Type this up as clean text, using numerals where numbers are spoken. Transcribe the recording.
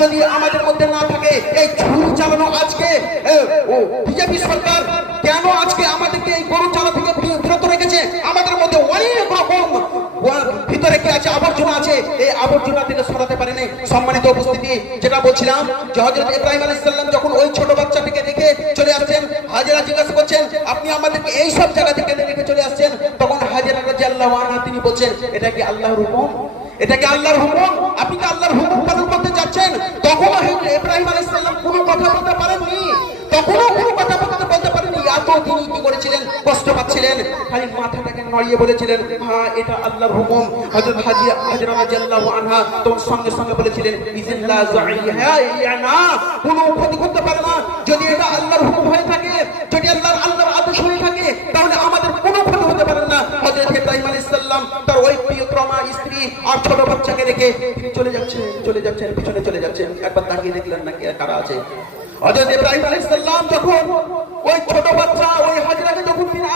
যদি আমাদের মধ্যে না থাকে, এই ঝুল চালানো আজকে বিজেপি সরকার কেন আজকে আমাদেরকে এই গরু চালা থেকে বিরত রেখেছে? আমাদের মধ্যে অনেক রকম ভিতরে কি আছে, আবর্জনা আছে, এই আবর্জনা থেকে সরাতে পারেনি। সম্মানিত উপস্থিতি, যেটা বলছিলাম যে হযরত ইব্রাহিম আলাইহিস সালাম যখন ওই ছোট বাচ্চাটিকে রেখে চলে আসছেন, হাজেরা জিজ্ঞাসা করছেন আপনি আমাদেরকে এই সব জায়গা থেকে রেখে চলে আসছেন, তখন হাজেরা রাদিয়াল্লাহু আনহা তিনি বলছেন এটা কি আল্লাহর হুকুম? এটা কি আল্লাহর হুকুম? আপনি কি আল্লাহর হুকুম পালন করতে যাচ্ছেন? তখন ইব্রাহিম আলাইহিস সালাম কোনো কথা বলতে পারেননি, তখনও কোনো কথা বলতে পারেননি। এত তিনি কি করেছিলেন, কষ্ট পাচ্ছিলেন, খালি মাথাটাকে নড়িয়ে বলেছিলেন হ্যাঁ এটা আল্লাহর হুকুম। হযরত হাজেরা রাদিয়াল্লাহু আনহা তখন সঙ্গে সঙ্গে বলেছিলেন ইজিল্লা যাইয়ানা, কোনো ক্ষতি করতে পারে না। যদি এটা আল্লাহর হুকুম হয়ে থাকে, যদি আল্লাহর আদেশ হয়ে থাকে, তাহলে আমাদের কোনো ক্ষতি হতে পারে না। হযরত ইব্রাহিম আলাইহিস সালাম তার ওই প্রিয়তমা স্ত্রী আর ছোট বাচ্চাকে রেখে চলে যাচ্ছেন, পিছনে চলে যাচ্ছেন। একবার তাকিয়ে দেখলেন না কারা আছে। হযরত ইব্রাহিম আলাইহিস সালাম যখন ওই ছোট বাচ্চা ওই হাজেরাকে যখন তিনি